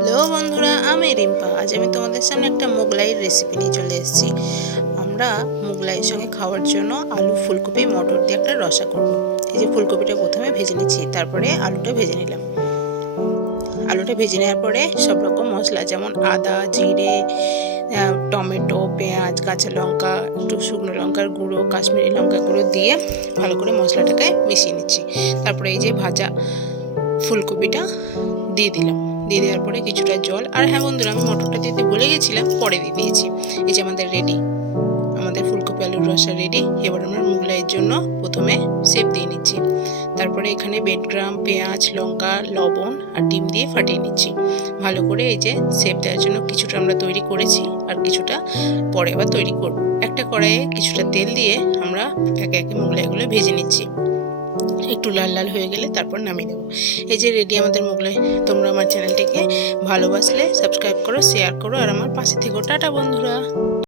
Hello বন্ধুরা, আমি রিম্পা। আজ আমি তোমাদের সামনে একটা মোগলাইয়ের রেসিপি নিয়ে চলে এসেছি। আমরা মোগলাইয়ের সঙ্গে খাওয়ার জন্য আলু, ফুলকপি, মটর দিয়ে একটা রসা করব। এই যে ফুলকপিটা প্রথমে ভেজে নিচ্ছি, তারপরে আলুটা ভেজে নিলাম। আলুটা ভেজে নেওয়ার পরে সব রকম মশলা যেমন আদা, জিরে, টমেটো, পেঁয়াজ, কাঁচা লঙ্কা, একটু শুকনো লঙ্কার গুঁড়ো, কাশ্মীরি লঙ্কা গুঁড়ো দিয়ে ভালো করে মশলাটাকে মিশিয়ে নিচ্ছি। তারপরে এই যে ভাজা ফুলকপিটা দিয়ে দিলাম। দিয়ে দেওয়ার পরে কিছুটা জল, আর হ্যাঁ বন্ধুরা, আমি মটরটা দিতে ভুলে গেছিলাম, পরে দিয়ে দিয়েছি। এই যে আমাদের রেডি, আমাদের ফুলকপি আলুর রসা রেডি। এবার আমরা মোগলাইয়ের জন্য প্রথমে সেপ দিয়ে নিচ্ছি। তারপরে এখানে বেডগ্রাম, পেঁয়াজ, লঙ্কা, লবণ আর ডিম দিয়ে ফাটিয়ে নিচ্ছি ভালো করে। এই যে সেপ দেওয়ার জন্য কিছুটা আমরা তৈরি করেছি, আর কিছুটা পরে আবার তৈরি করব। একটা কড়াইয়ে কিছুটা তেল দিয়ে আমরা একে একে মোগলাইগুলো ভেজে নিচ্ছি। একটু লাল লাল হয়ে গেলে তারপর নামিয়ে দেবো। এই যে রেডি আমাদের মোগলাই। তোমরা আমার চ্যানেলটিকে ভালোবাসলে সাবস্ক্রাইব করো, শেয়ার করো, আর আমার পাশে থেকো। টাটা বন্ধুরা।